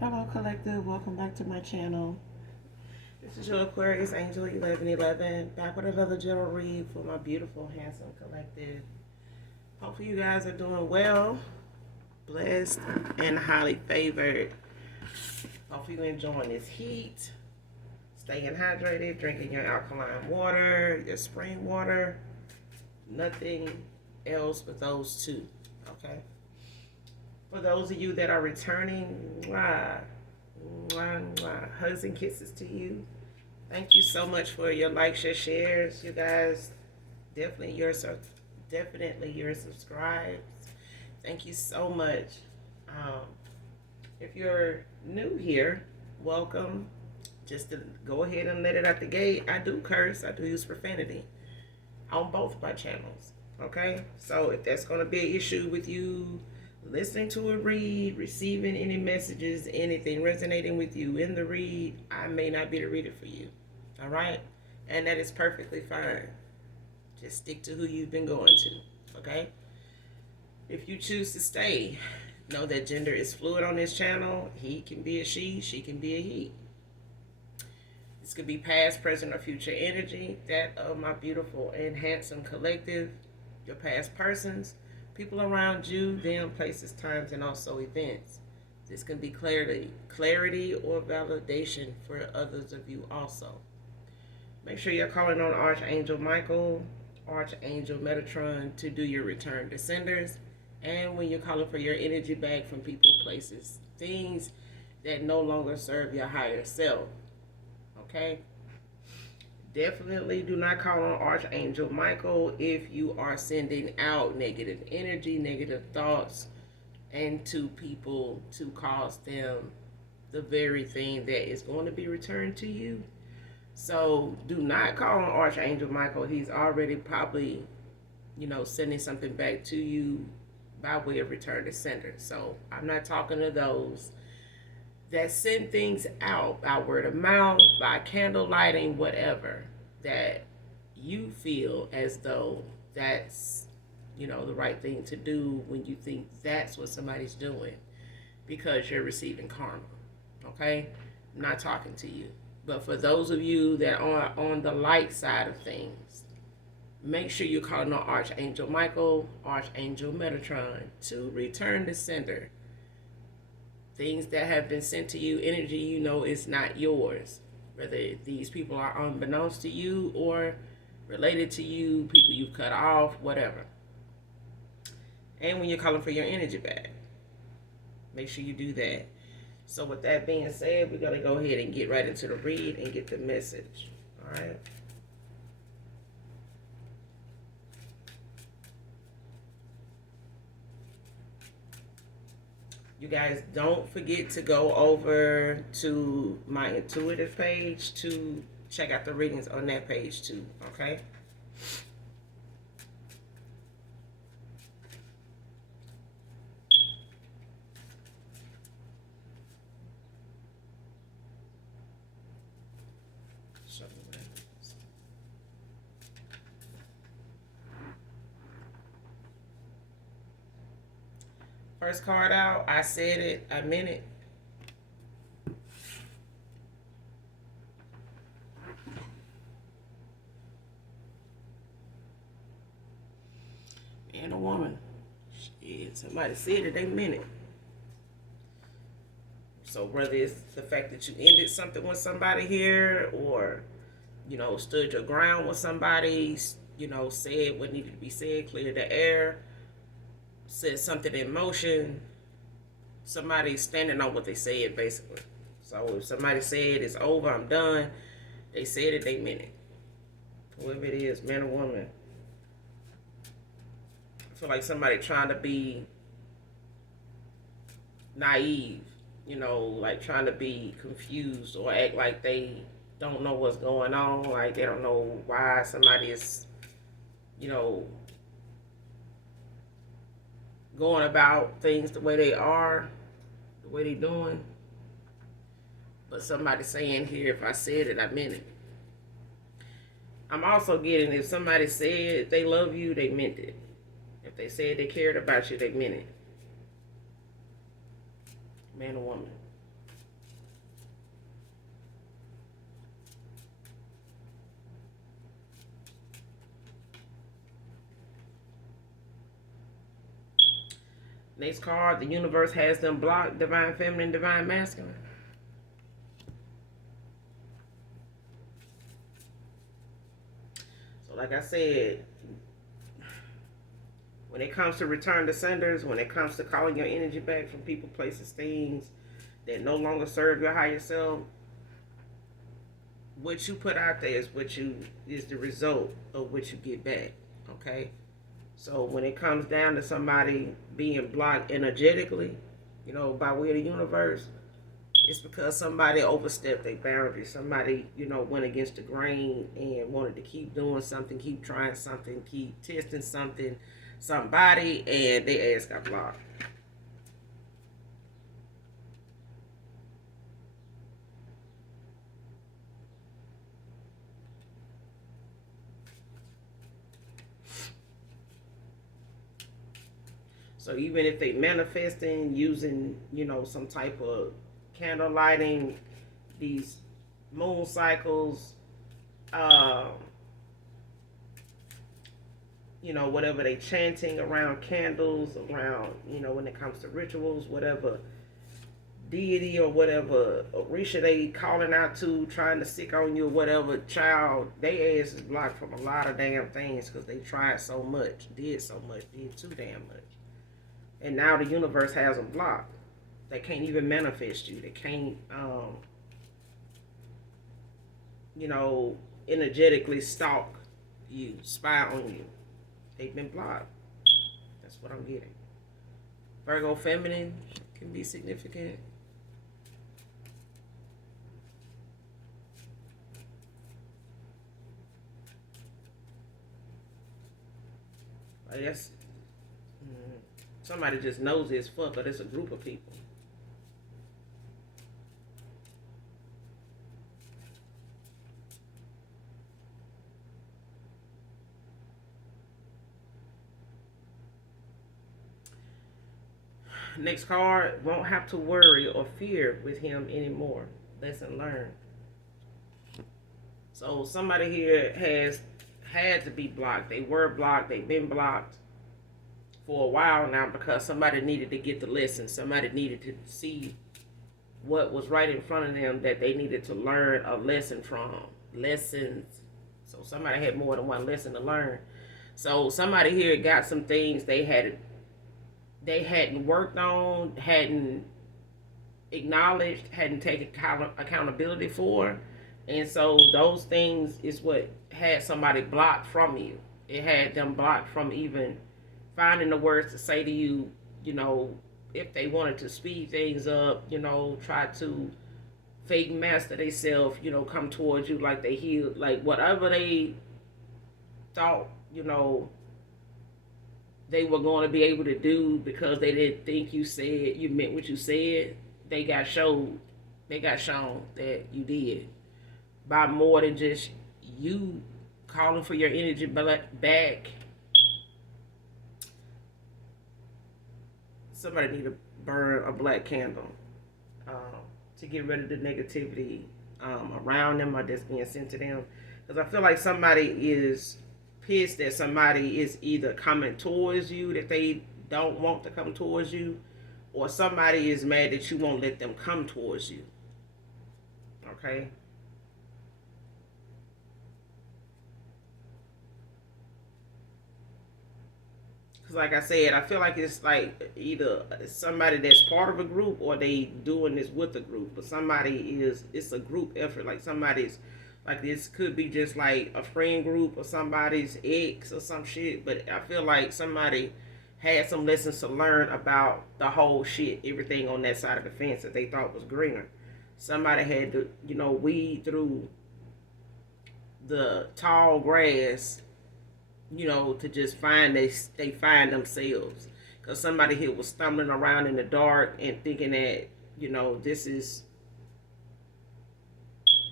Hello Collective, welcome back to my channel. This is your Aquarius Angel 1111, back with another general read for my beautiful, handsome collective. Hopefully you guys are doing well, blessed, and highly favored. Hopefully you're enjoying this heat, staying hydrated, drinking your alkaline water, your spring water, nothing else but those two, okay? For those of you that are returning, mwah, mwah, mwah, hugs and kisses to you. Thank you so much for your likes, your shares, you guys. Definitely your subscribes. Thank you so much. Um, if you're new here, welcome. Just to go ahead and let it out the gate, I do curse. I do use profanity on both my channels. Okay, so if that's going to be an issue with you listening to a read, receiving any messages, anything resonating with you in the read, I may not be the reader for you. All right, and that is perfectly fine. Just stick to who you've been going to. Okay, if you choose to stay, know that gender is fluid on this channel. He can be a she can be a he. This could be past, present, or future energy. That of my beautiful and handsome collective, your past persons, people around you, them, places, times, and also events. This can be clarity or validation for others of you also. Make sure you're calling on Archangel Michael, Archangel Metatron to do your return descenders. And when you're calling for your energy back from people, places, things that no longer serve your higher self. Okay? Definitely do not call on Archangel Michael if you are sending out negative energy, negative thoughts, and to people to cause them the very thing that is going to be returned to you. So do not call on Archangel Michael. He's already probably, sending something back to you by way of return to sender. So I'm not talking to those that send things out by word of mouth, by candle lighting, whatever, that you feel as though that's, the right thing to do when you think that's what somebody's doing because you're receiving karma. Okay? I'm not talking to you. But for those of you that are on the light side of things, make sure you're calling on Archangel Michael, Archangel Metatron to return to sender. Things that have been sent to you, energy is not yours. Whether these people are unbeknownst to you or related to you, people you've cut off, whatever. And when you're calling for your energy back, make sure you do that. So with that being said, we're going to go ahead and get right into the read and get the message. All right. You guys don't forget to go over to my intuitive page to check out the readings on that page too, okay? First card out, I said it, I meant it. And a woman. Shit, somebody said it, they meant it. So whether it's the fact that you ended something with somebody here or, stood your ground with somebody, said what needed to be said, cleared the air, said something in motion, somebody's standing on what they said, basically. So if somebody said it's over, I'm done, they said it, they meant it. Whoever it is, man or woman. I feel like somebody trying to be naive, like trying to be confused or act like they don't know what's going on, like they don't know why somebody is, going about things the way they are, the way they doing. But somebody saying here, if I said it, I meant it. I'm also getting, if somebody said they love you, they meant it. If they said they cared about you, they meant it. Man or woman. Next card, the universe has them blocked, divine feminine, divine masculine. So like I said, when it comes to return to senders, when it comes to calling your energy back from people, places, things that no longer serve your higher self, what you put out there is the result of what you get back. Okay? So when it comes down to somebody being blocked energetically, by way of the universe, it's because somebody overstepped their boundaries. Somebody, went against the grain and wanted to keep doing something, keep trying something, keep testing something, somebody, and their ass got blocked. So even if they manifesting using, some type of candle lighting, these moon cycles, um, whatever they chanting around candles, around, when it comes to rituals, whatever deity or whatever Orisha they calling out to, trying to sick on you or whatever, child, they ass is blocked from a lot of damn things because they tried so much, did so much, did too damn much. And now the universe has them blocked. They can't even manifest you. They can't, energetically stalk you, spy on you. They've been blocked. That's what I'm getting. Virgo feminine can be significant. I guess somebody just knows as fuck, but it's a group of people. Next card, won't have to worry or fear with him anymore. Lesson learned. So somebody here has had to be blocked. They were blocked. They've been blocked for a while now because somebody needed to get the lesson. Somebody needed to see what was right in front of them that they needed to learn a lesson from. Lessons. So somebody had more than one lesson to learn. So somebody here got some things they hadn't worked on, hadn't acknowledged, hadn't taken accountability for. And so those things is what had somebody blocked from you. It had them blocked from even finding the words to say to you, if they wanted to speed things up, try to fake master themselves, come towards you like they healed, like whatever they thought, they were going to be able to do because they didn't think you meant what you said. They got shown that you did by more than just you calling for your energy back. Somebody need to burn a black candle to get rid of the negativity around them or that's being sent to them. Because I feel like somebody is pissed that somebody is either coming towards you that they don't want to come towards you, or somebody is mad that you won't let them come towards you. Okay? Because like I said, I feel like it's like either somebody that's part of a group or they doing this with a group. But it's a group effort. Like somebody's, like this could be just like a friend group or somebody's ex or some shit. But I feel like somebody had some lessons to learn about the whole shit, everything on that side of the fence that they thought was greener. Somebody had to, weed through the tall grass, to just they find themselves. Because somebody here was stumbling around in the dark and thinking that, this is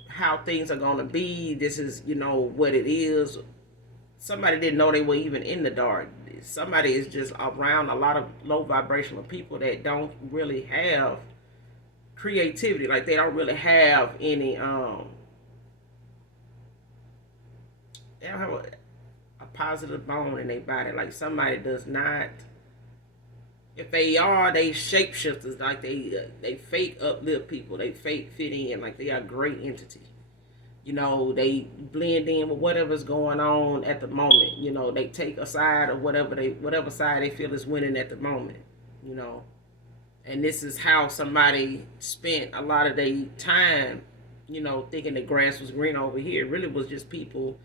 how things are going to be. This is, what it is. Somebody didn't know they were even in the dark. Somebody is just around a lot of low vibrational people that don't really have creativity. Like they don't really have any, they don't have a positive bone in their body. Like somebody does not If they are, they shapeshifters. Like they fake uplift people. They fake fit in. Like they are a great entity. You know, they blend in with whatever's going on at the moment. You know, they take a side of whatever side they feel is winning at the moment. You know, and this is how somebody spent a lot of their time. You know, thinking the grass was green over here. It really was just people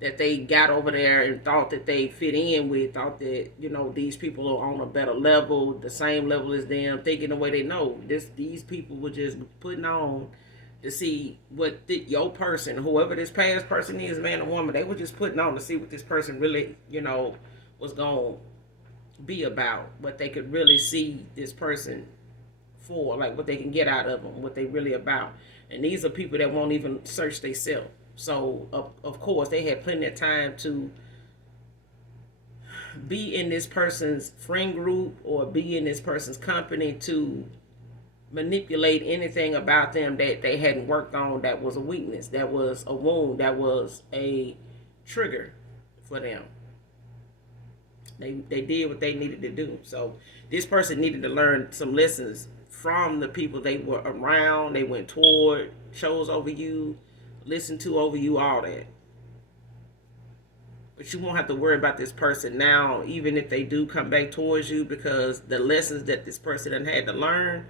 that they got over there and thought that they fit in with, thought that, you know, these people are on a better level, the same level as them, thinking the way they know. These people were just putting on to see what your person, whoever this past person is, man or woman, they were just putting on to see what this person really, you know, was going to be about, what they could really see this person for, like what they can get out of them, what they really about. And these are people that won't even search themselves. So, of course, they had plenty of time to be in this person's friend group or be in this person's company to manipulate anything about them that they hadn't worked on, that was a weakness, that was a wound, that was a trigger for them. They did what they needed to do. So this person needed to learn some lessons from the people they were around, they went toward, chose over you, listened to over you, all that. But you won't have to worry about this person now, even if they do come back towards you, because the lessons that this person had to learn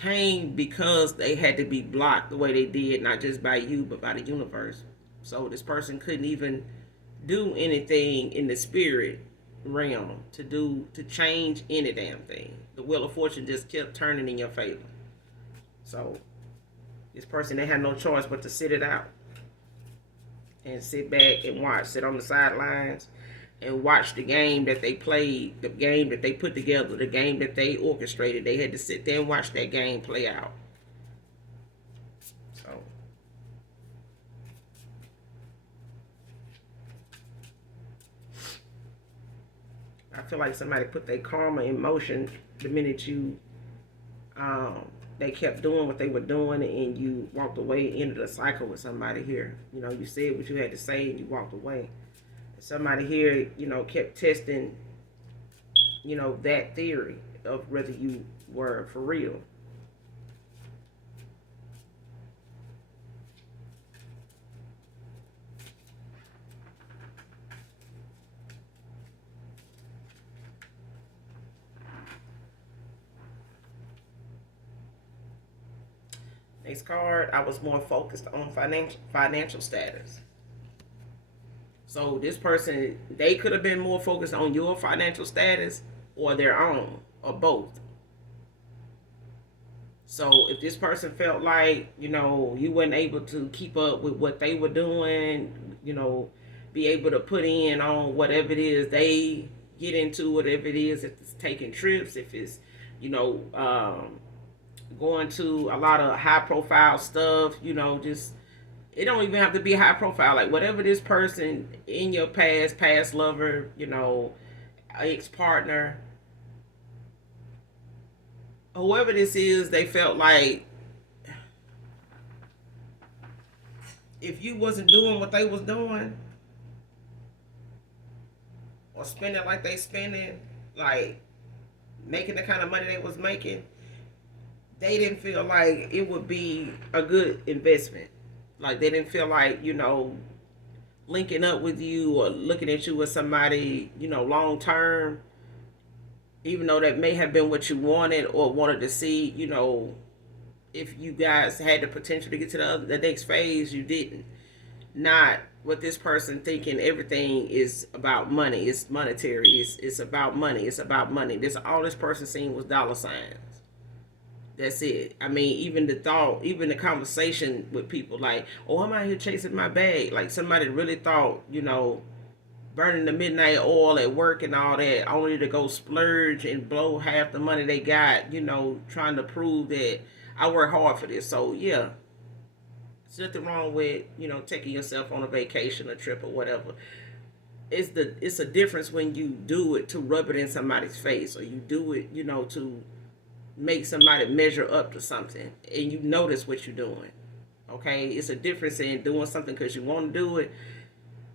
came because they had to be blocked the way they did, not just by you, but by the universe. So this person couldn't even do anything in the spirit realm to change any damn thing. The wheel of fortune just kept turning in your favor. So this person, they had no choice but to sit it out and sit back and watch, sit on the sidelines and watch the game that they played, the game that they put together, the game that they orchestrated. They had to sit there and watch that game play out. So I feel like somebody put their karma in motion the minute you they kept doing what they were doing and you walked away, ended a cycle with somebody here. You know, you said what you had to say and you walked away. Somebody here, you know, kept testing, you know, that theory of whether you were for real. Next card, I was more focused on financial status. So this person, they could have been more focused on your financial status or their own, or both. So if this person felt like, you know, you weren't able to keep up with what they were doing, you know, be able to put in on whatever it is they get into, whatever it is, if it's taking trips, if it's, you know, going to a lot of high profile stuff, you know, just, it don't even have to be high profile. Like whatever this person in your past lover, you know, ex partner, whoever this is, they felt like if you wasn't doing what they was doing or spending like they spending, like making the kind of money they was making, they didn't feel like it would be a good investment. Like they didn't feel like, you know, linking up with you or looking at you as somebody, you know, long term, even though that may have been what you wanted or wanted to see, you know, if you guys had the potential to get to the next phase, you didn't. Not with this person thinking everything is about money. It's monetary. It's about money. It's about money. This all this person seen was dollar signs. That's it. I mean, even the thought, even the conversation with people like, oh, I'm out here chasing my bag. Like somebody really thought, you know, burning the midnight oil at work and all that, only to go splurge and blow half the money they got, you know, trying to prove that I work hard for this. So yeah, there's nothing wrong with, you know, taking yourself on a vacation, a trip, or whatever. It's a difference when you do it to rub it in somebody's face, or you do it, you know, to make somebody measure up to something, and you notice what you're doing. Okay, it's a difference in doing something because you want to do it.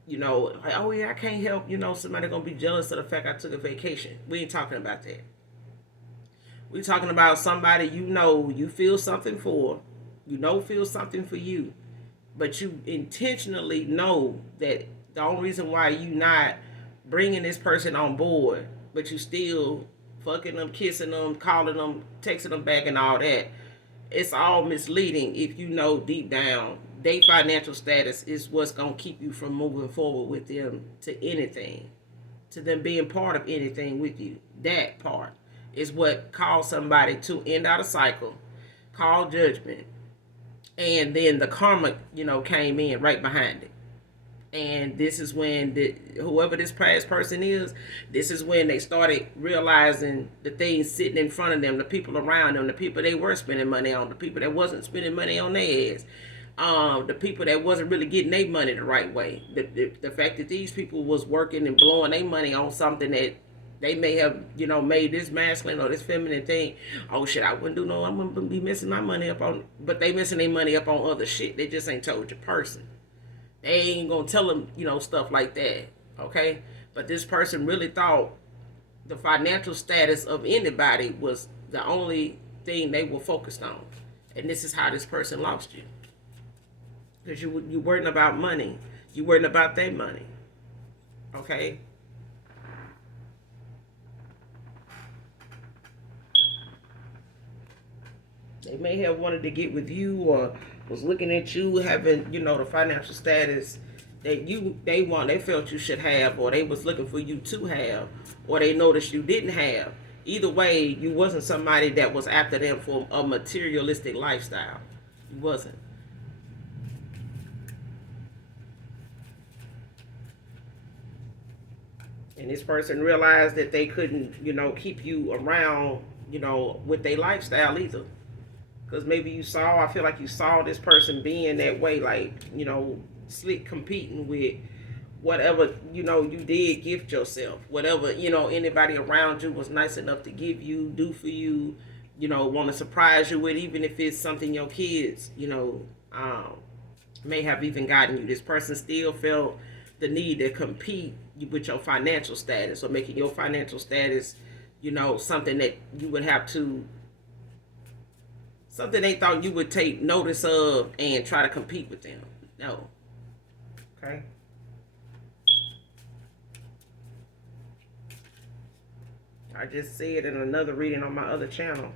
You know, like, oh yeah, I can't help. You know, somebody gonna be jealous of the fact I took a vacation. We ain't talking about that. We're talking about somebody you know you feel something for, feel something for you, but you intentionally know that the only reason why you not bringing this person on board, but you still fucking them, kissing them, calling them, texting them back, and all that. It's all misleading if you know deep down their financial status is what's gonna keep you from moving forward with them to anything, to them being part of anything with you. That part is what caused somebody to end out a cycle, call judgment, and then the karmic, came in right behind it. And this is when whoever this past person is, this is when they started realizing the things sitting in front of them, the people around them, the people they were spending money on, the people that wasn't spending money on their ass, the people that wasn't really getting their money the right way. The fact that these people was working and blowing their money on something that they may have, made this masculine or this feminine thing. Oh shit, I wouldn't do no. I'm gonna be missing my money up on, but they missing their money up on other shit. They just ain't told your person. They ain't gonna tell them, stuff like that. Okay, but this person really thought the financial status of anybody was the only thing they were focused on, and this is how this person lost you. Because you weren't about money, you weren't about their money. Okay. They may have wanted to get with you or was looking at you having, the financial status that they felt you should have, or they was looking for you to have, or they noticed you didn't have. Either way, you wasn't somebody that was after them for a materialistic lifestyle. You wasn't. And this person realized that they couldn't, keep you around, with their lifestyle either. Because maybe I feel like you saw this person being that way, like, slick competing with whatever, you did gift yourself. Whatever, anybody around you was nice enough to give you, do for you, want to surprise you with, even if it's something your kids, may have even gotten you. This person still felt the need to compete with your financial status, or making your financial status, something that you would have to, something they thought you would take notice of and try to compete with them. No. Okay. I just said in another reading on my other channel,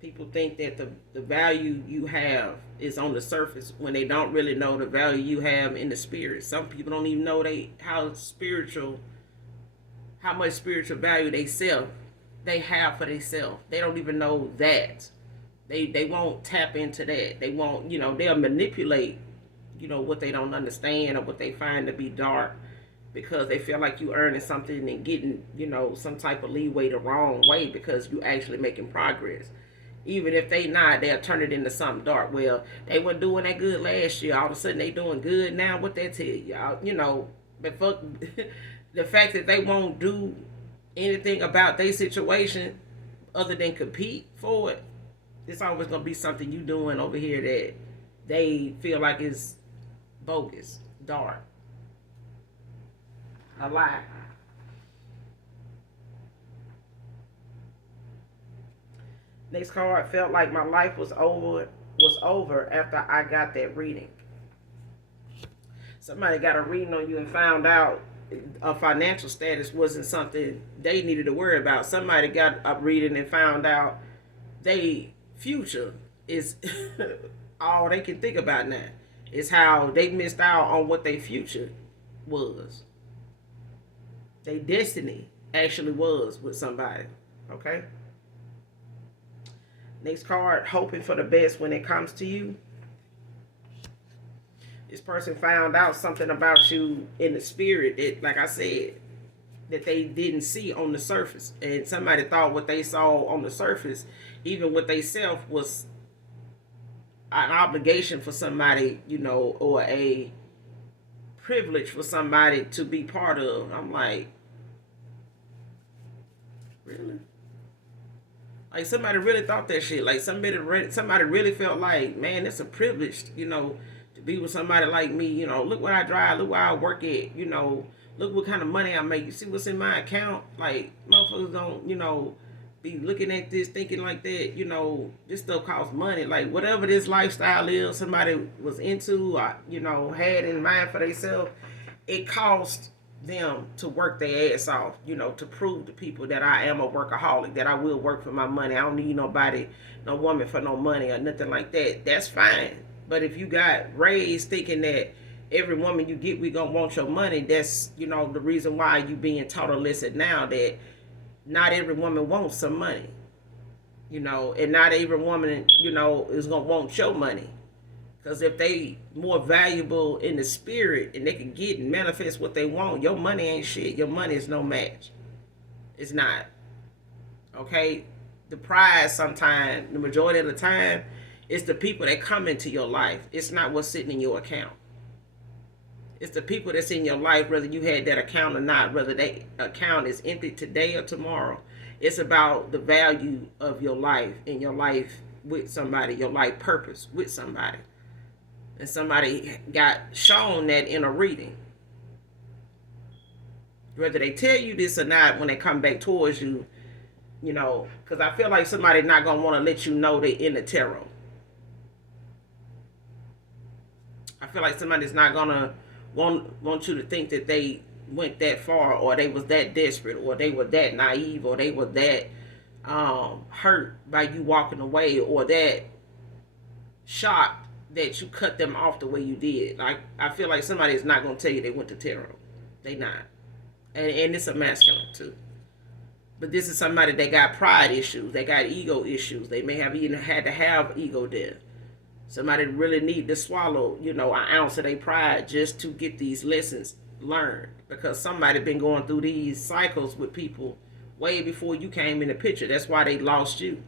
people think that the value you have is on the surface when they don't really know the value you have in the spirit. Some people don't even know how much spiritual value they have for themselves. They don't even know that. They won't tap into that. They won't, they'll manipulate, what they don't understand or what they find to be dark, because they feel like you earning something and getting, some type of leeway the wrong way because you actually making progress. Even if they not, they'll turn it into something dark. Well, they weren't doing that good last year. All of a sudden they doing good now. What that tell y'all? But fuck, the fact that they won't do anything about their situation other than compete for it, it's always gonna be something you doing over here that they feel like is bogus, dark, a lie. Next card, felt like my life was over after I got that reading. Somebody got a reading on you and found out a financial status wasn't something they needed to worry about. Somebody got a reading and found out they future is all they can think about now. Is how they missed out on what their future was. Their destiny actually was with somebody. Okay? Next card, hoping for the best when it comes to you. This person found out something about you in the spirit that, like I said, that they didn't see on the surface. And somebody thought what they saw on the surface, even with they self, was an obligation for somebody, or a privilege for somebody to be part of. I'm like, really? Like, somebody really thought that shit. Like, somebody really felt like, man, it's a privilege, to be with somebody like me. Look what I drive, look where I work at, look what kind of money I make. You see what's in my account? Like, motherfuckers don't, be looking at this, thinking like that. This stuff costs money. Like whatever this lifestyle is, somebody was into, had in mind for themselves, it costs them to work their ass off, to prove to people that I am a workaholic, that I will work for my money. I don't need nobody, no woman for no money or nothing like that. That's fine. But if you got raised thinking that every woman you get, we gonna want your money, that's, the reason why you being taught a lesson now that not every woman wants some money, and not every woman, is gonna want your money. Because if they more valuable in the spirit and they can get and manifest what they want, your money ain't shit. Your money is no match. It's not. Okay? The prize sometimes, the majority of the time, is the people that come into your life. It's not what's sitting in your account. It's the people that's in your life, whether you had that account or not, whether that account is empty today or tomorrow. It's about the value of your life and your life with somebody, your life purpose with somebody. And somebody got shown that in a reading. Whether they tell you this or not, when they come back towards you, because I feel like somebody's not going to want to let you know they're in the tarot. I feel like somebody's not going to want you to think that they went that far, or they was that desperate, or they were that naive, or they were that hurt by you walking away, or that shocked that you cut them off the way you did. Like, I feel like somebody is not going to tell you they went to tarot. They not. And it's a masculine too. But this is somebody that got pride issues. They got ego issues. They may have even had to have ego death. Somebody really need to swallow, an ounce of their pride just to get these lessons learned. Because somebody been going through these cycles with people way before you came in the picture. That's why they lost you.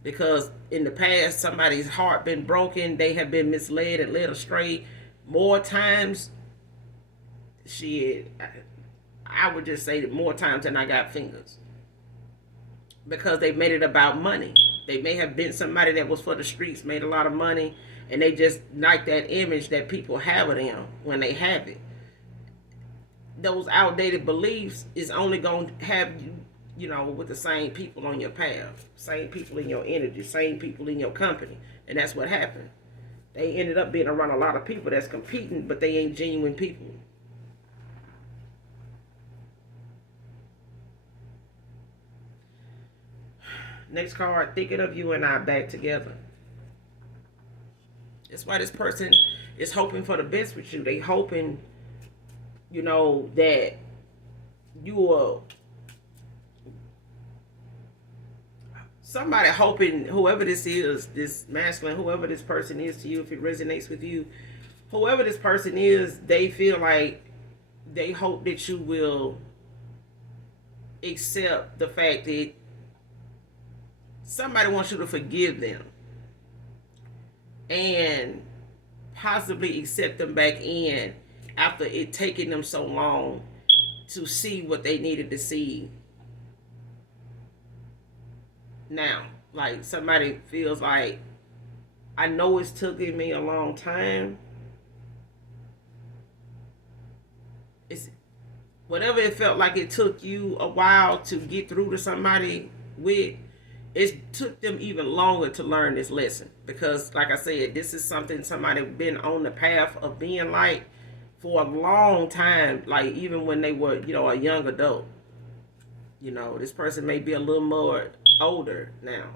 Because in the past, somebody's heart been broken. They have been misled and led astray more times. Shit, I would just say that more times than I got fingers. Because they made it about money. They may have been somebody that was for the streets, made a lot of money, and they just like that image that people have of them when they have it. Those outdated beliefs is only going to have you, with the same people on your path, same people in your energy, same people in your company. And that's what happened. They ended up being around a lot of people that's competing, but they ain't genuine people. Next card, thinking of you and I back together. That's why this person is hoping for the best with you. They hoping, that you will. Somebody hoping, whoever this is, this masculine, whoever this person is to you, if it resonates with you, whoever this person is, they feel like they hope that you will accept the fact that somebody wants you to forgive them and possibly accept them back in after it taking them so long to see what they needed to see. Now, like, somebody feels like, I know it's taken me a long time. It's whatever it felt like it took you a while to get through to somebody with, it took them even longer to learn this lesson. Because, like I said, this is something somebody been on the path of being like for a long time. Like, even when they were, a young adult. This person may be a little more older now.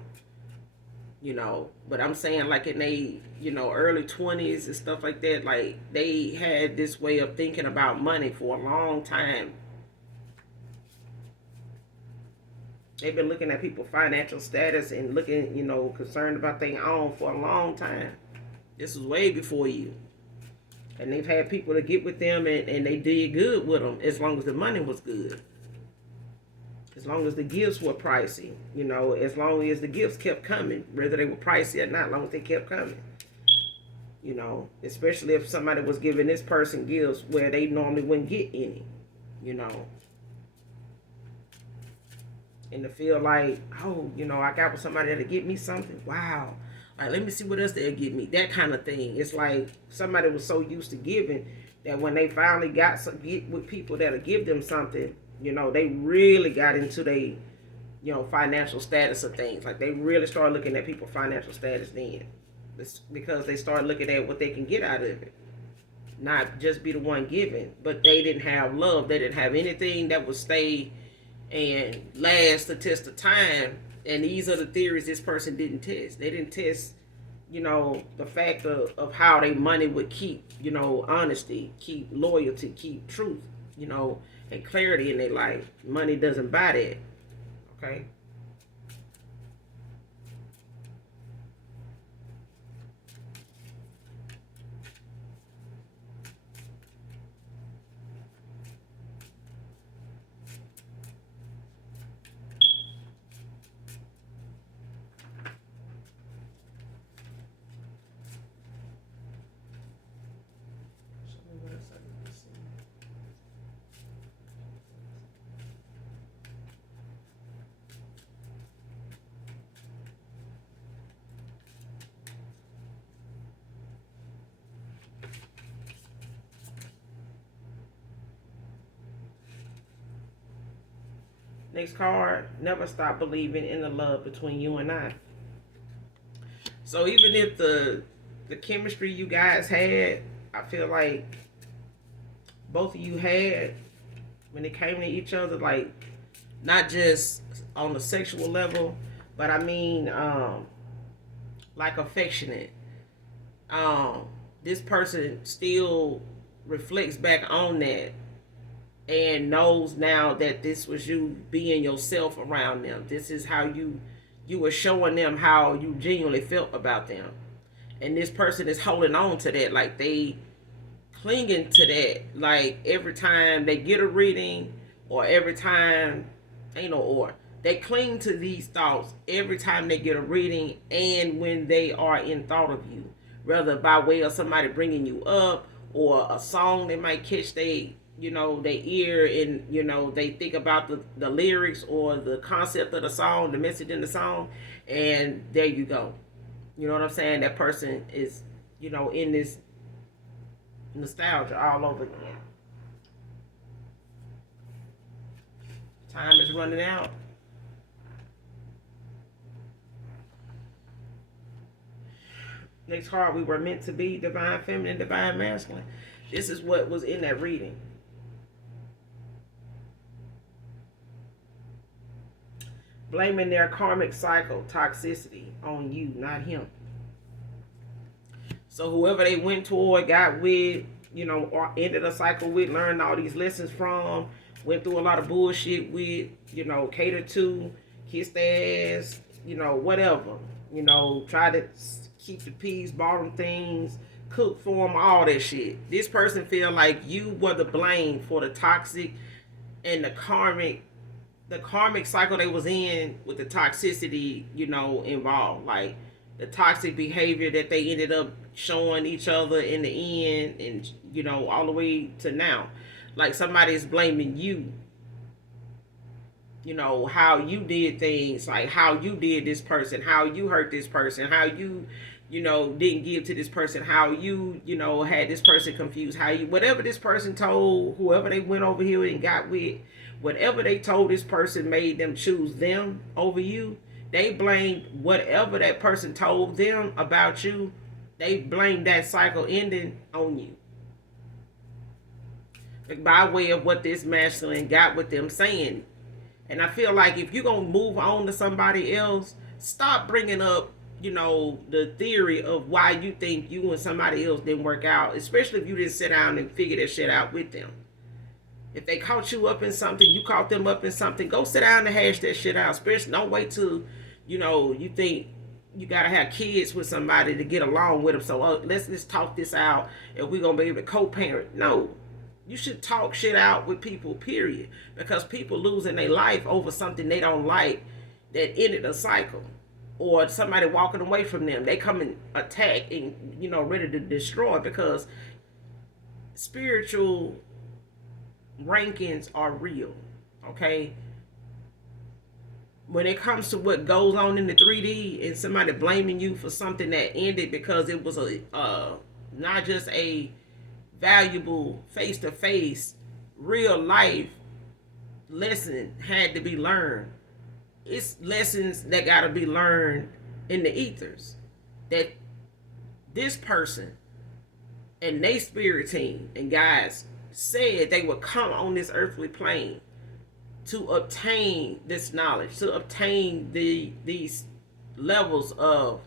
But I'm saying, like, in they, early 20s and stuff like that, like, they had this way of thinking about money for a long time. They've been looking at people's financial status and looking, concerned about their own for a long time. This was way before you. And they've had people to get with them, and they did good with them as long as the money was good. As long as the gifts were pricey, as long as the gifts kept coming, whether they were pricey or not, as long as they kept coming. Especially if somebody was giving this person gifts where they normally wouldn't get any, And to feel like, oh, I got with somebody that'll get me something. Wow. Like, let me see what else they'll get me. That kind of thing. It's like somebody was so used to giving that when they finally get with people that'll give them something, they really got into financial status of things. Like they really started looking at people's financial status then. It's because they started looking at what they can get out of it. Not just be the one giving, but they didn't have love. They didn't have anything that would stay and last the test of time. And these are the theories this person didn't test. They didn't test, the fact of how their money would keep, honesty, keep loyalty, keep truth, and clarity in their life. Money doesn't buy that. Okay. Next card, never stop believing in the love between you and I. So even if the chemistry you guys had, I feel like both of you had when it came to each other, like not just on the sexual level, but I mean like affectionate. This person still reflects back on that and knows now that this was you being yourself around them. This is how you were showing them how you genuinely felt about them. And this person is holding on to that, like they clinging to that, like every time they get a reading or every time, ain't no or, they cling to these thoughts every time they get a reading and when they are in thought of you, whether by way of somebody bringing you up or a song they might catch they ear and they think about the lyrics or the concept of the song, the message in the song, and there you go. You know what I'm saying? That person is in this nostalgia all over again. Time is running out. Next card, we were meant to be divine feminine, divine masculine. This is what was in that reading. Blaming their karmic cycle, toxicity, on you, not him. So whoever they went toward, got with, or ended a cycle with, learned all these lessons from, went through a lot of bullshit with, catered to, kissed their ass, whatever. Try to keep the peace, bought them things, cook for them, all that shit. This person feel like you were the blame for the toxic and the karmic cycle they was in with the toxicity, involved. Like the toxic behavior that they ended up showing each other in the end and, all the way to now. Like somebody's blaming you, how you did things, like how you did this person, how you hurt this person, how you, didn't give to this person, how you, had this person confused, how you, whatever this person told, whoever they went over here and got with, whatever they told this person made them choose them over you. They blamed whatever that person told them about you. They blamed that cycle ending on you. By way of what this masculine got with them saying. And I feel like if you're going to move on to somebody else, stop bringing up, the theory of why you think you and somebody else didn't work out, especially if you didn't sit down and figure that shit out with them. If they caught you up in something, you caught them up in something, go sit down and hash that shit out. Especially don't wait till, you think you got to have kids with somebody to get along with them. So let's just talk this out and we're going to be able to co-parent. No. You should talk shit out with people, period. Because people losing their life over something they don't like that ended a cycle. Or somebody walking away from them. They come and attack and, ready to destroy, because spiritual rankings are real. Okay? When it comes to what goes on in the 3D and somebody blaming you for something that ended because it was not just a valuable face-to-face real life lesson had to be learned, it's lessons that got to be learned in the ethers. That this person and they spirit team and guys said they would come on this earthly plane to obtain this knowledge, to obtain these levels of,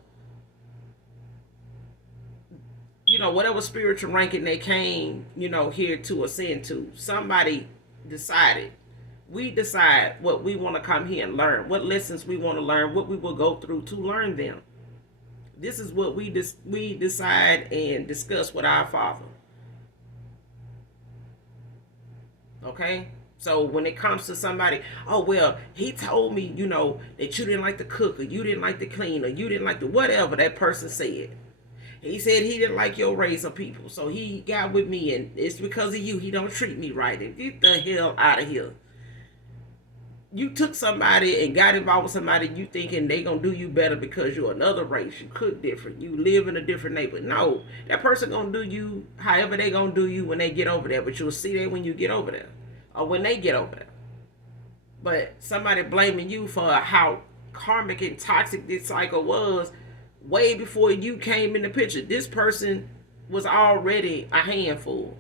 whatever spiritual ranking they came, here to ascend to. Somebody decided. We decide what we want to come here and learn, what lessons we want to learn, what we will go through to learn them. This is what we decide and discuss with our Father. Okay? So when it comes to somebody, oh, well, he told me, that you didn't like to cook, or you didn't like to clean, or you didn't like to whatever that person said. He said he didn't like your race of people, so he got with me, and it's because of you. He don't treat me right. And get the hell out of here. You took somebody and got involved with somebody you thinking they gonna do you better because you're another race, you cook different, you live in a different neighborhood. No, that person gonna do you however they gonna do you when they get over there, but you'll see that when you get over there, or when they get over there. But somebody blaming you for how karmic and toxic this cycle was way before you came in the picture. This person was already a handful.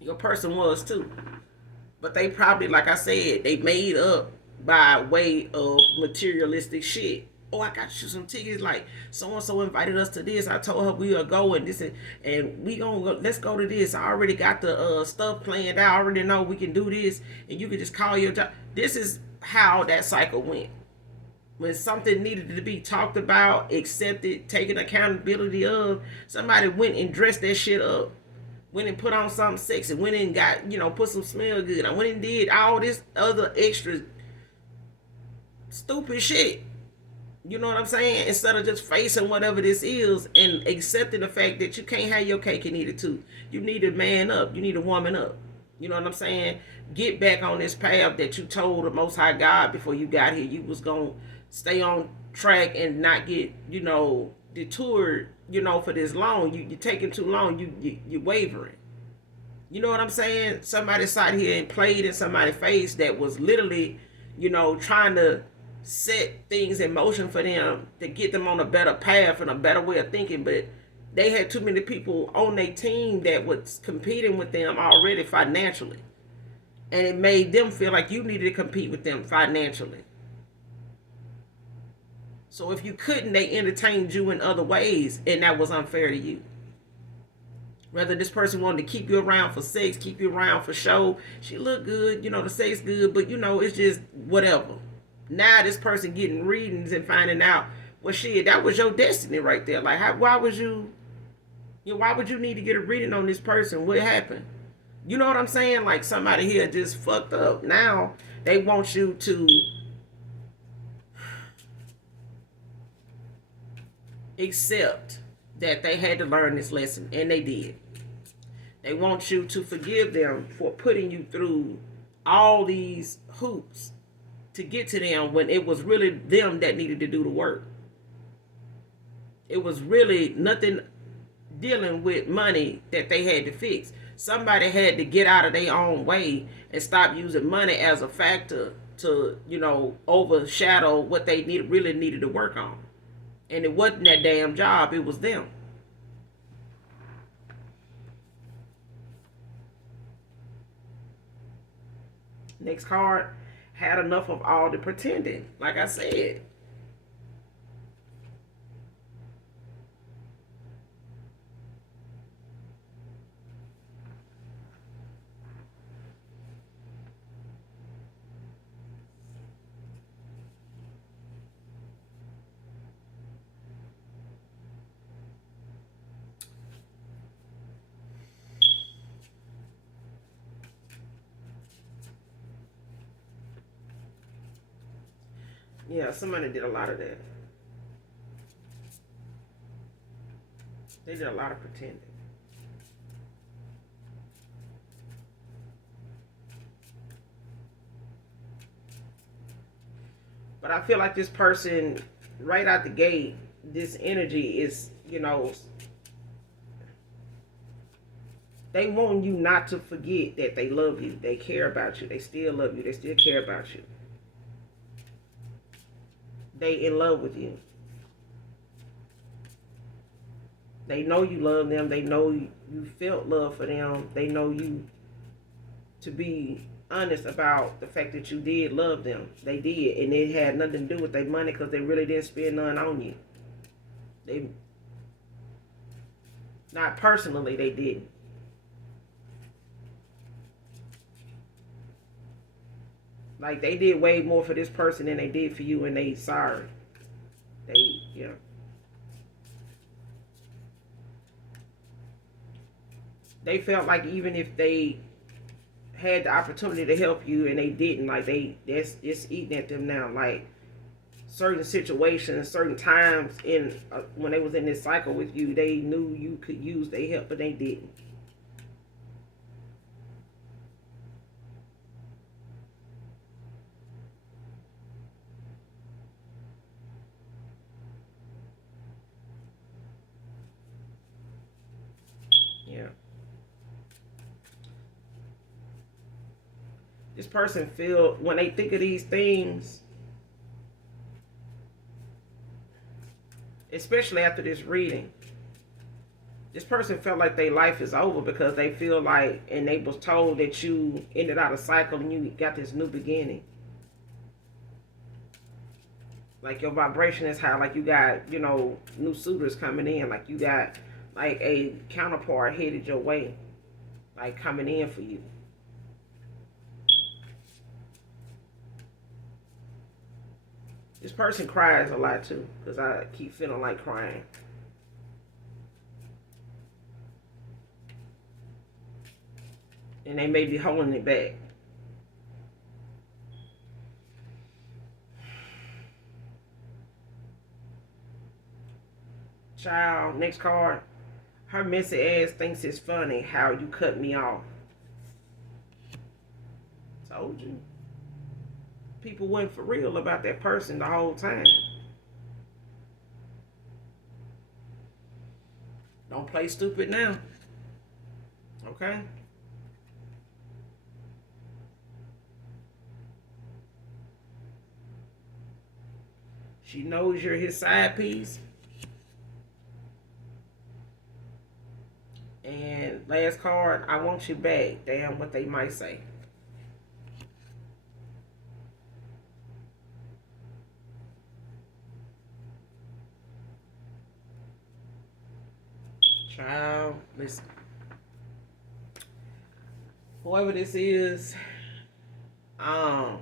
Your person was too. But they probably, like I said, they made up by way of materialistic shit. Oh, I got you some tickets. Like, so-and-so invited us to this. I told her we are going this, and we gonna go, let's go to this. I already got the stuff planned out. I already know we can do this, and you can just call your job. This is how that cycle went. When something needed to be talked about, accepted, taken accountability of, somebody went and dressed that shit up. Went and put on something sexy. Went and got, put some smell good. I went and did all this other extra stupid shit. You know what I'm saying? Instead of just facing whatever this is and accepting the fact that you can't have your cake and eat it too. You need to man up. You need to woman up. You know what I'm saying? Get back on this path that you told the Most High God before you got here. You was going to stay on track and not get, detoured, for this long. You're taking too long. You're wavering. You know what I'm saying? Somebody sat here and played in somebody's face that was literally, trying to set things in motion for them to get them on a better path and a better way of thinking. But they had too many people on their team that was competing with them already financially. And it made them feel like you needed to compete with them financially. So if you couldn't, they entertained you in other ways, and that was unfair to you. Whether this person wanted to keep you around for sex, keep you around for show, she look good, the sex good, but it's just whatever. Now this person getting readings and finding out, well, shit, that was your destiny right there. Like, why would you need to get a reading on this person? What happened? You know what I'm saying? Like, somebody here just fucked up. Now they want you to accept that they had to learn this lesson, and they did. They want you to forgive them for putting you through all these hoops to get to them when it was really them that needed to do the work. It was really nothing dealing with money that they had to fix. Somebody had to get out of their own way and stop using money as a factor to, overshadow what they really needed to work on. And it wasn't that damn job, it was them. Next card, had enough of all the pretending. Like I said. Yeah, somebody did a lot of that. They did a lot of pretending. But I feel like this person, right out the gate, this energy is, they want you not to forget that they love you. They care about you. They still love you. They still care about you. they in love with you. They know you love them. They know you felt love for them. They know you to be honest about the fact that you did love them. They did, and it had nothing to do with their money because they really didn't spend none on you. They, not personally, they didn't. Like they did way more for this person than they did for you, and they sorry. They, yeah. They felt like even if they had the opportunity to help you and they didn't, like that's it's eating at them now. Like certain situations, certain times in when they was in this cycle with you, they knew you could use their help, but they didn't. Yeah. This person feel when they think of these things, especially after this reading, this person felt like their life is over because they feel like, and they was told that you ended out a cycle and you got this new beginning. Like your vibration is high, like you got, new suitors coming in, like you got like a counterpart headed your way, like coming in for you. This person cries a lot too, because I keep feeling like crying. And they may be holding it back. Child, next card. Her messy ass thinks it's funny how you cut me off. Told you. People went for real about that person the whole time. Don't play stupid now. Okay? She knows you're his side piece. And last card, I want you back. Damn what they might say. Child, listen. Whoever this is, um,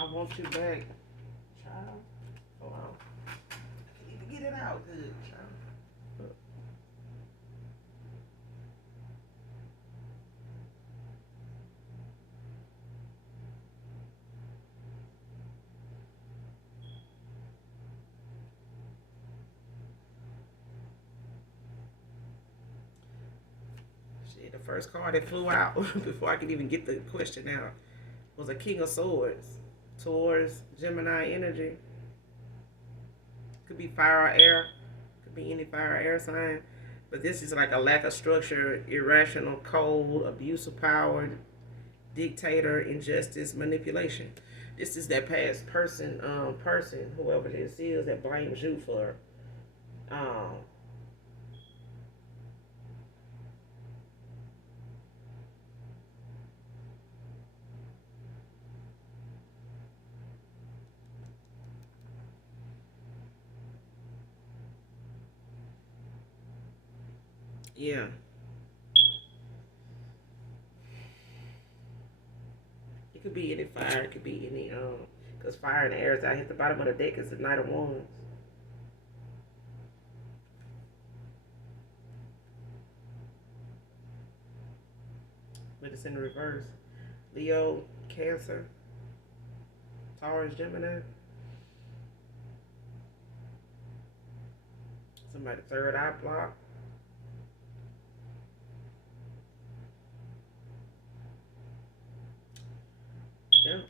I want you back. Child, hold on. I need to get it out good, child. Shit, the first card that flew out before I could even get the question out was a King of Swords. Taurus, Gemini energy. Could be fire or air. Could be any fire or air sign. But this is like a lack of structure, irrational, cold, abuse of power, dictator, injustice, manipulation. This is that past person, whoever this is, that blames you for um, Yeah. It could be any fire. It could be any because fire and air is out. Hit the bottom of the deck is the Knight of Wands. But it's in the reverse. Leo, Cancer, Taurus, Gemini. Somebody third eye block. Yeah.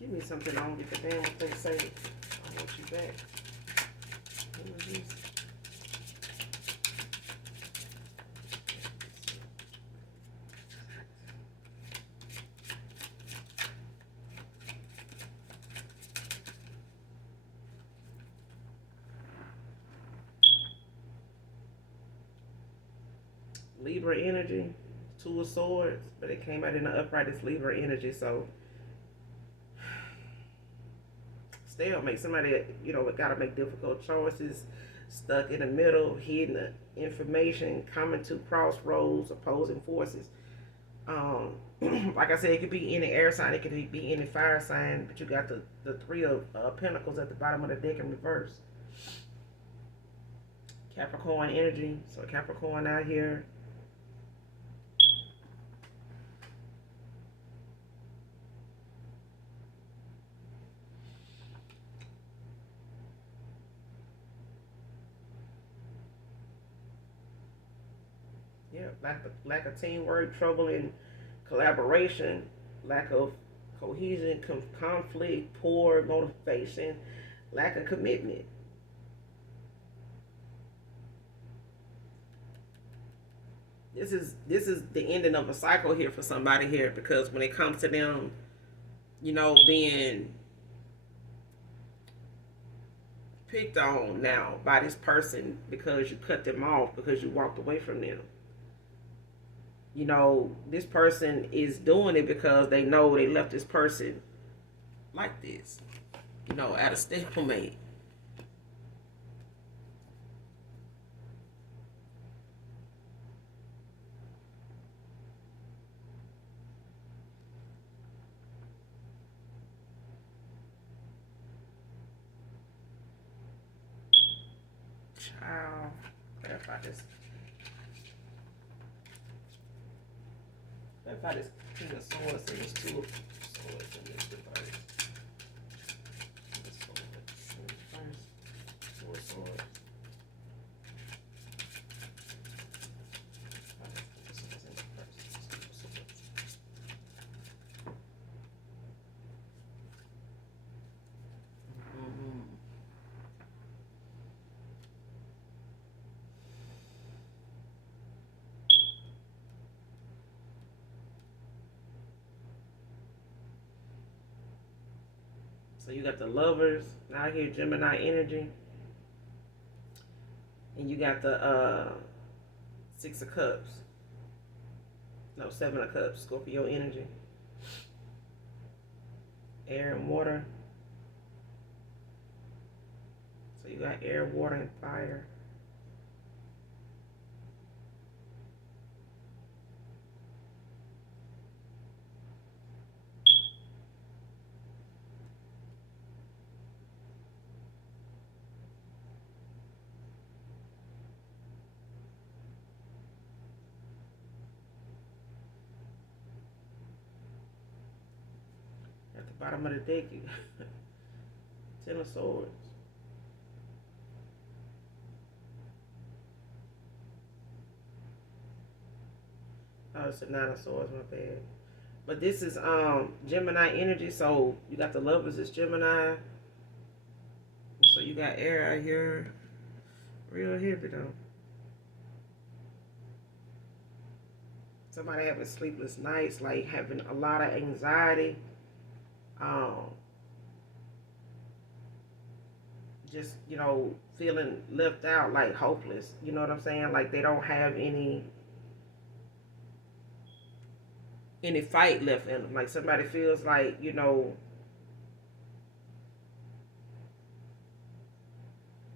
Give me something. I don't get the damn thing say. I want you back. What was this? Libra energy, Two of Swords, but it came out in the upright. It's Libra energy, so stalemate. Somebody that, got to make difficult choices, stuck in the middle, hidden the information, coming to crossroads, opposing forces. Um, like I said, it could be any air sign, it could be any fire sign, but you got the three of pentacles at the bottom of the deck in reverse. Capricorn energy, so Capricorn out here. Yeah, lack of teamwork, trouble in collaboration, lack of cohesion, conflict, poor motivation, lack of commitment. This is the ending of a cycle here for somebody here, because when it comes to them, being picked on now by this person because you cut them off, because you walked away from them. This person is doing it because they know they left this person like this, at a stalemate. Child, clarify this. Clarify this King of Swords and this Two of Swords in this device. Two of Swords. So you got the Lovers out here, Gemini energy, and you got the Six of Cups. No, Seven of Cups, Scorpio energy, air and water. So you got air, water, and fire. At the bottom of the deck, you got Ten of Swords. Oh, it's a Nine of Swords, my bad. But this is Gemini energy, so you got the Lovers, it's Gemini. So you got air out here. Real heavy though. Somebody having sleepless nights, like having a lot of anxiety. Um, just, feeling left out, like hopeless. You know what I'm saying? Like they don't have any any fight left in them. Like somebody feels like,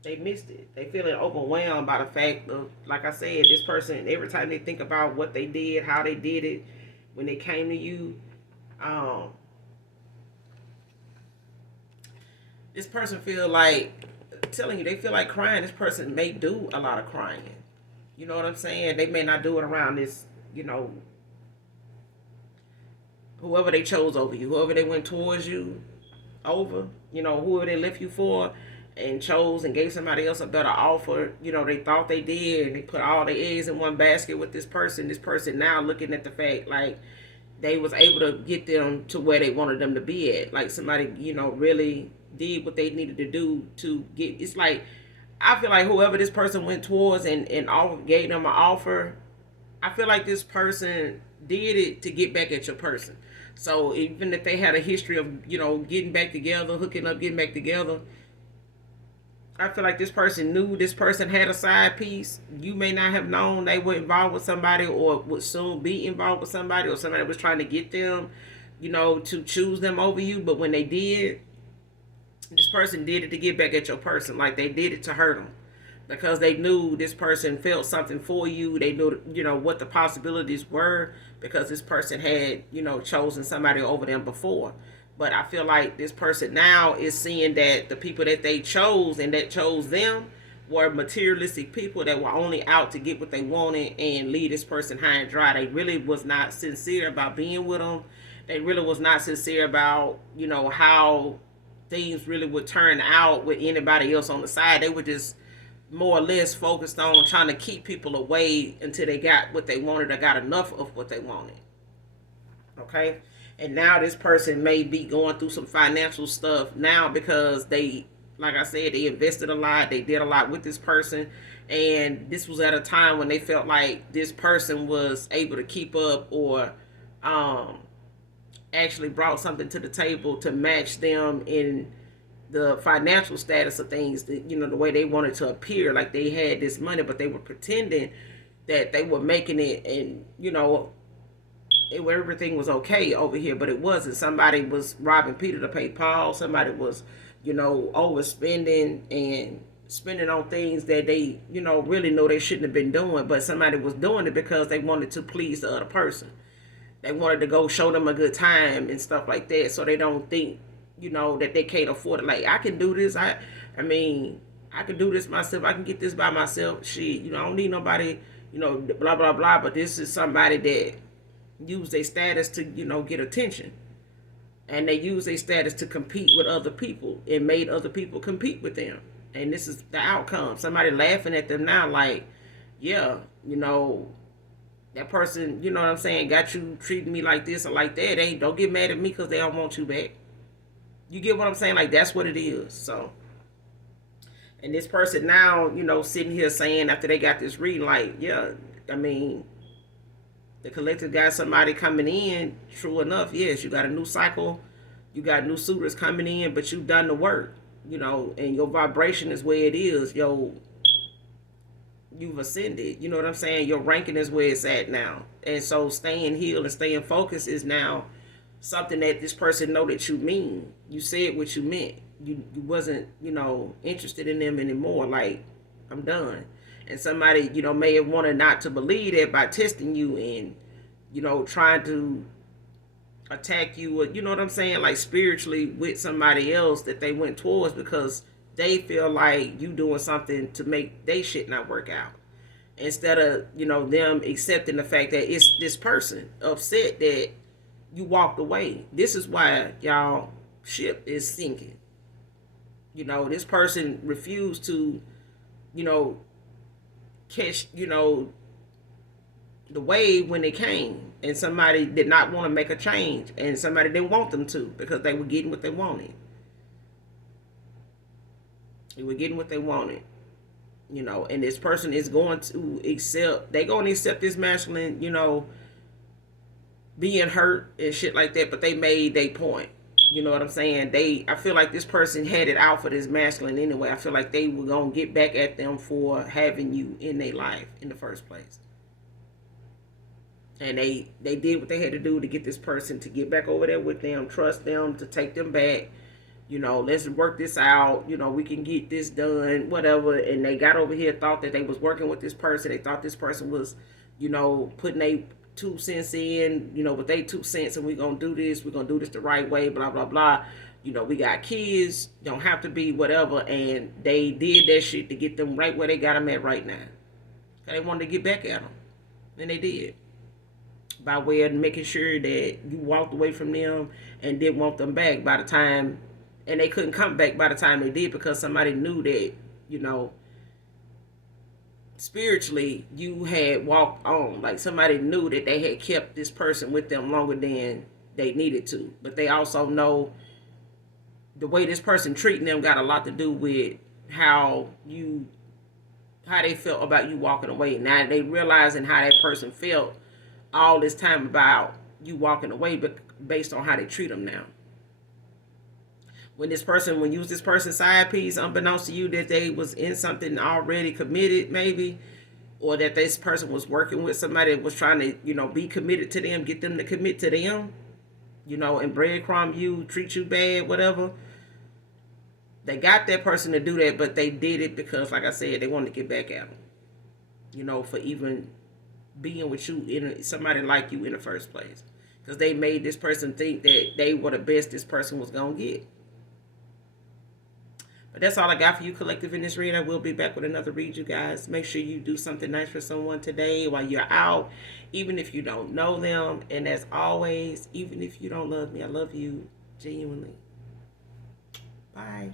they missed it. They feeling overwhelmed by the fact of, like I said, this person, every time they think about what they did, how they did it, when they came to you, um, this person feel like, telling you, they feel like crying. This person may do a lot of crying. You know what I'm saying? They may not do it around this, whoever they chose over you, whoever they went towards you over, whoever they left you for and chose and gave somebody else a better offer, they thought they did, and they put all their eggs in one basket with this person. This person now looking at the fact like they was able to get them to where they wanted them to be at. Like somebody, really did what they needed to do to get, it's like, I feel like whoever this person went towards and gave them an offer, I feel like this person did it to get back at your person. So even if they had a history of, getting back together, hooking up, getting back together, I feel like this person knew this person had a side piece. You may not have known they were involved with somebody or would soon be involved with somebody, or somebody was trying to get them, to choose them over you. But when they did, this person did it to get back at your person. Like they did it to hurt them, because they knew this person felt something for you. They knew, what the possibilities were, because this person had, chosen somebody over them before. But I feel like this person now is seeing that the people that they chose and that chose them were materialistic people that were only out to get what they wanted and leave this person high and dry. They really was not sincere about being with them. They really was not sincere about, how things really would turn out with anybody else on the side. They were just more or less focused on trying to keep people away until they got what they wanted or got enough of what they wanted. Okay? And now this person may be going through some financial stuff now because they, like I said, they invested a lot. They did a lot with this person. And this was at a time when they felt like this person was able to keep up, or actually brought something to the table to match them in the financial status of things, the way they wanted to appear, like they had this money, but they were pretending that they were making it, and everything was okay over here, but it wasn't. Somebody was robbing Peter to pay Paul. Somebody was, overspending and spending on things that they, really know they shouldn't have been doing, but somebody was doing it because they wanted to please the other person. They wanted to go show them a good time and stuff like that, so they don't think, that they can't afford it. Like, I can do this. I mean, I can do this myself. I can get this by myself. Shit, I don't need nobody, blah, blah, blah. But this is somebody that use their status to, get attention. And they use their status to compete with other people and made other people compete with them. And this is the outcome. Somebody laughing at them now like, yeah, that person, you know what I'm saying, got you treating me like this or like that. They don't get mad at me because they don't want you back. You get what I'm saying? Like, that's what it is. So, and this person now, sitting here saying after they got this reading, like, yeah, I mean, the collective got somebody coming in. True enough, yes, you got a new cycle. You got new suitors coming in, but you've done the work, and your vibration is where it is. You've ascended. You know what I'm saying? Your ranking is where it's at now. And so staying healed and staying focused is now something that this person know that you mean. You said what you meant. You wasn't, interested in them anymore. Like, I'm done. And somebody, may have wanted not to believe that by testing you and, trying to attack you, or, you know what I'm saying? Like, spiritually with somebody else that they went towards because they feel like you doing something to make they shit not work out. Instead of, them accepting the fact that it's this person upset that you walked away. This is why y'all ship is sinking. This person refused to, catch, the wave when it came. And somebody did not want to make a change. And somebody didn't want them to because they were getting what they wanted. They were getting what they wanted. And this person is going to accept, they're going to accept this masculine, being hurt and shit like that, but they made their point. You know what I'm saying? I feel like this person had it out for this masculine anyway. I feel like they were going to get back at them for having you in their life in the first place. And they did what they had to do to get this person to get back over there with them, trust them, to take them back. Let's work this out. We can get this done, whatever. And they got over here, thought that they was working with this person. They thought this person was, putting a 2 cents in, with they 2 cents, and we're going to do this. We're going to do this the right way, blah, blah, blah. We got kids, don't have to be whatever. And they did that shit to get them right where they got them at right now. They wanted to get back at them. And they did. By way of making sure that you walked away from them and didn't want them back by the time, and they couldn't come back by the time they did, because somebody knew that, spiritually you had walked on. Like, somebody knew that they had kept this person with them longer than they needed to. But they also know the way this person treating them got a lot to do with how they felt about you walking away. Now they realizing how that person felt all this time about you walking away, but based on how they treat them now. When you was this person's side piece, unbeknownst to you that they was in something already committed, maybe, or that this person was working with somebody that was trying to, be committed to them, get them to commit to them, and breadcrumb you, treat you bad, whatever. They got that person to do that, but they did it because, like I said, they wanted to get back at them, for even being with you, somebody like you in the first place. Because they made this person think that they were the best this person was going to get. But that's all I got for you, collective, in this read. I will be back with another read, you guys. Make sure you do something nice for someone today while you're out, even if you don't know them. And as always, even if you don't love me, I love you genuinely. Bye.